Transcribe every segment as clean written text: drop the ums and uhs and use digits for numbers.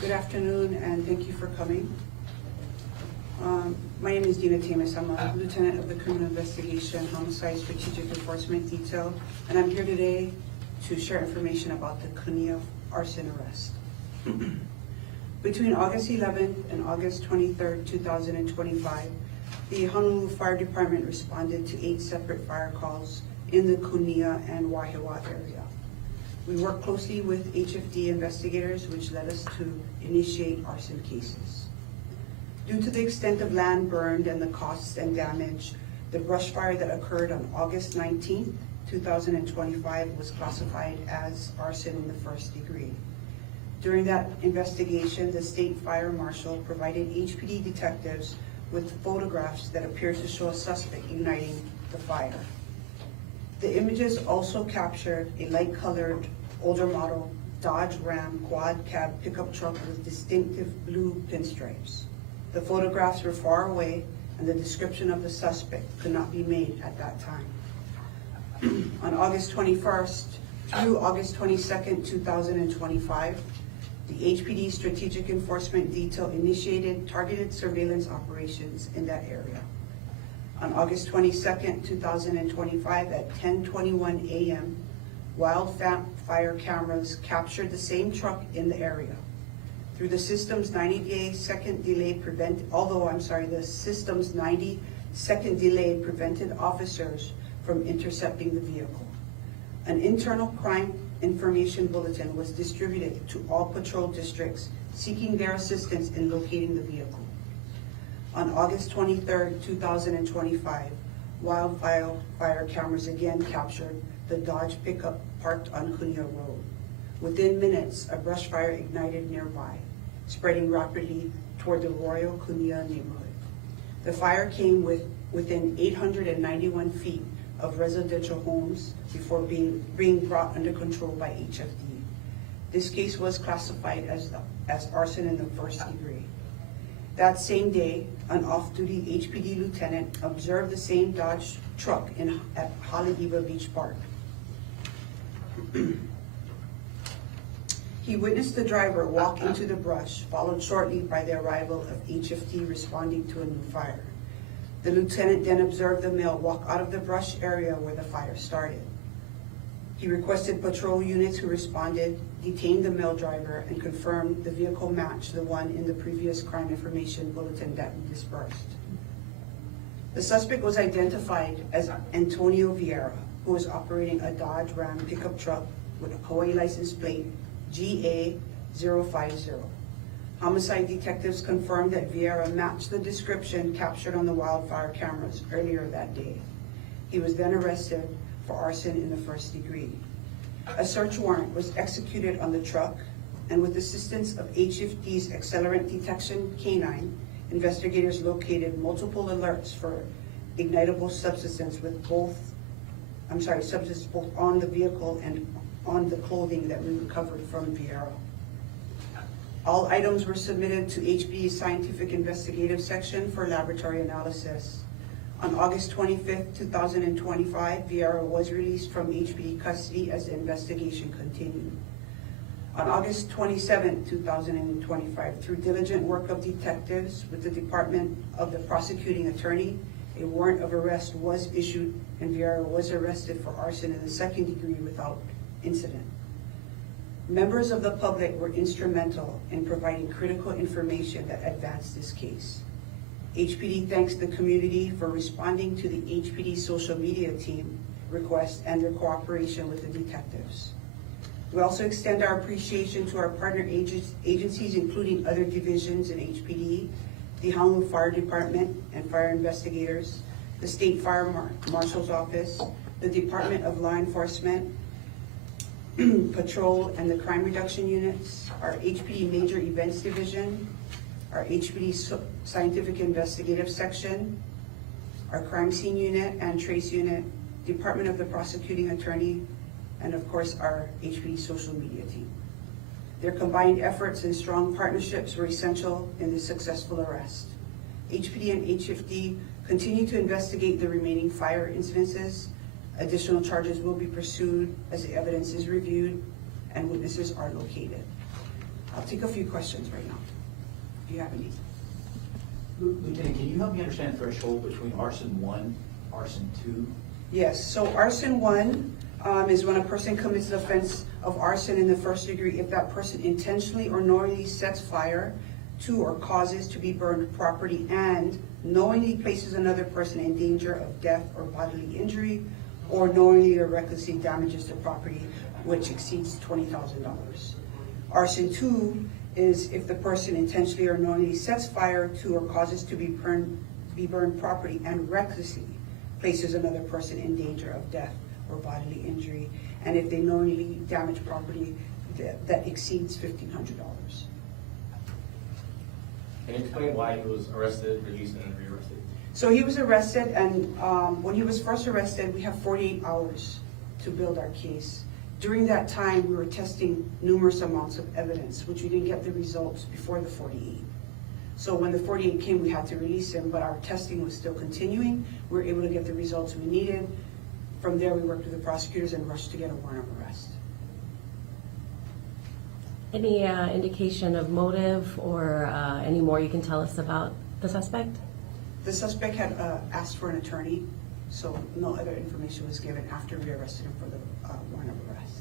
Good afternoon, and thank you for coming. My name is Dina Tamis. I'm a lieutenant of the Criminal Investigation Homicide Strategic Enforcement Detail, and I'm here today to share information about the Kunia arson arrest. Between August 11th and August 23rd, 2025, the Honolulu Fire Department responded to 8 separate fire calls in the Kunia and Wahiawa area. We worked closely with HFD investigators, which led us to initiate arson cases. Due to the extent of land burned and the costs and damage, the brush fire that occurred on August 19, 2025 was classified as arson in the first degree. During that investigation, the State Fire Marshal provided HPD detectives with photographs that appeared to show a suspect igniting the fire. The images also captured a light-colored, older model Dodge Ram quad cab pickup truck with distinctive blue pinstripes. The photographs were far away, and the description of the suspect could not be made at that time. On August 21st through August 22nd, 2025, the HPD Strategic Enforcement Detail initiated targeted surveillance operations in that area. On August 22nd, 2025 at 10:21 a.m., wildfire cameras captured the same truck in the area. Through the system's 90-second delay prevented officers from intercepting the vehicle. An internal crime information bulletin was distributed to all patrol districts seeking their assistance in locating the vehicle. On August 23rd, 2025, wildfire cameras again captured the Dodge pickup parked on Kunia Road. Within minutes, a brush fire ignited nearby, spreading rapidly toward the Royal Kunia neighborhood. The fire came within 891 feet of residential homes before being brought under control by HFD. This case was classified as arson in the first degree. That same day, an off-duty HPD lieutenant observed the same Dodge truck at Haleiwa Beach Park. He witnessed the driver walk into the brush, followed shortly by the arrival of HFD responding to a new fire. The lieutenant then observed the male walk out of the brush area where the fire started. He requested patrol units who responded, detained the male driver, and confirmed the vehicle matched the one in the previous crime information bulletin that we dispersed. The suspect was identified as Antonio Vieira, who was operating a Dodge Ram pickup truck with a Hawaii license plate GA050. Homicide detectives confirmed that Vieira matched the description captured on the wildfire cameras earlier that day. He was then arrested for arson in the first degree. A search warrant was executed on the truck, and with assistance of HFD's accelerant detection canine, investigators located multiple alerts for ignitable substances both on the vehicle and on the clothing that we recovered from Vieira. All items were submitted to HPD's Scientific Investigative Section for laboratory analysis. On August 25th, 2025, Vieira was released from HPD custody as the investigation continued. On August 27th, 2025, through diligent work of detectives with the Department of the Prosecuting Attorney, a warrant of arrest was issued and Vieira was arrested for arson in the second degree without incident. Members of the public were instrumental in providing critical information that advanced this case. HPD thanks the community for responding to the HPD social media team request and their cooperation with the detectives. We also extend our appreciation to our partner agencies, including other divisions in HPD, the Honolulu Fire Department and fire investigators, the State Fire Marshal's Office, the Department of Law Enforcement, Patrol and the Crime Reduction Units, our HPD Major Events Division, our HPD Scientific Investigative Section, our Crime Scene Unit and Trace Unit, Department of the Prosecuting Attorney, and of course our HPD social media team. Their combined efforts and strong partnerships were essential in the successful arrest. HPD and HFD continue to investigate the remaining fire incidences. Additional charges will be pursued as the evidence is reviewed and witnesses are located. I'll take a few questions right now, if you have any. Lieutenant, can you help me understand the threshold between arson 1, arson 2? Yes, so arson 1 is when a person commits the offense of arson in the first degree if that person intentionally or knowingly sets fire to or causes to be burned property and knowingly places another person in danger of death or bodily injury, or knowingly or recklessly damages the property which exceeds $20,000. Arson 2 is if the person intentionally or knowingly sets fire to or causes to be burned property and recklessly places another person in danger of death or bodily injury, and if they knowingly damage property that exceeds $1,500. Can you explain why he was arrested, released, and re-arrested? So he was arrested, and when he was first arrested, we have 48 hours to build our case. During that time, we were testing numerous amounts of evidence, which we didn't get the results before the 48. So when the 48 came, we had to release him, but our testing was still continuing. We were able to get the results we needed. From there, we worked with the prosecutors and rushed to get a warrant of arrest. Any indication of motive or any more you can tell us about the suspect? The suspect had asked for an attorney, so no other information was given after we arrested him for the warrant of arrest.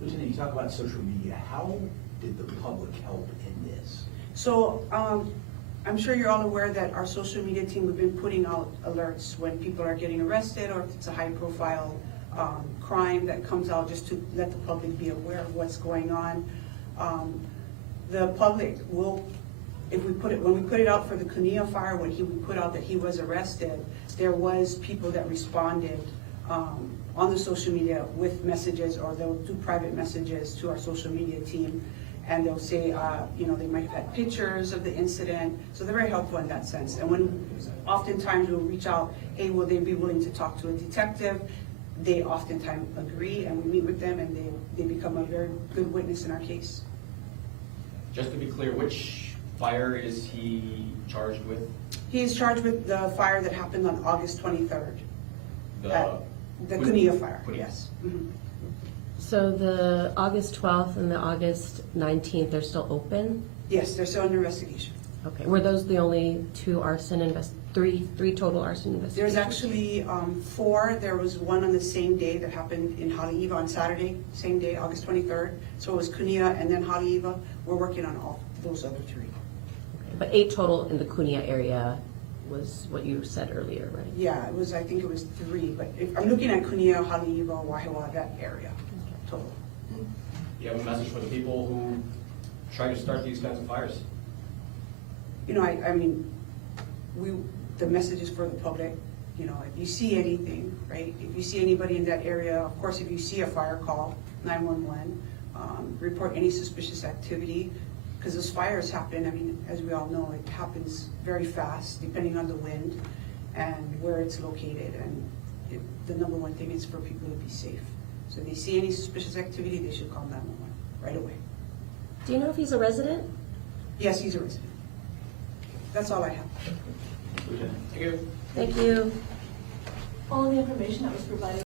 Lieutenant, you talk about social media. How did the public help in this? So I'm sure you're all aware that our social media team, we've been putting out alerts when people are getting arrested or if it's a high profile crime that comes out, just to let the public be aware of what's going on. The public will, when we put it out for the Kunia fire, when we put out that he was arrested, there was people that responded on the social media with messages, or they'll do private messages to our social media team, and they'll say, they might have had pictures of the incident, so they're very helpful in that sense. And when oftentimes we'll reach out, hey, will they be willing to talk to a detective? They oftentimes agree, and we meet with them, and they become a very good witness in our case. Just to be clear, which fire is he charged with? He is charged with the fire that happened on August 23rd. The Kunia fire, Kunia. yes. Mm-hmm. So the August 12th and the August 19th, they're still open? Yes, they're still under investigation. Okay, were those the only two arson three total arson investigations? There's actually 4. There was one on the same day that happened in Haleiwa on Saturday, same day, August 23rd. So it was Kunia and then Haleiwa. We're working on all those other 3. Okay, but 8 total in the Kunia area was what you said earlier, right? Yeah, I think it was 3, but if I'm looking at Kunia, Haleiwa, Wahiawa, that area, total. You have a message for the people who try to start these kinds of fires? The message is for the public. If you see anything, right? If you see anybody in that area, of course, if you see a fire, call 911. Report any suspicious activity, because those fires happen, as we all know, it happens very fast depending on the wind and where it's located. And the number one thing is for people to be safe. So if they see any suspicious activity, they should call 911 right away. Do you know if he's a resident? Yes, he's a resident. That's all I have. Lieutenant? Thank you. Thank you. All the information that was provided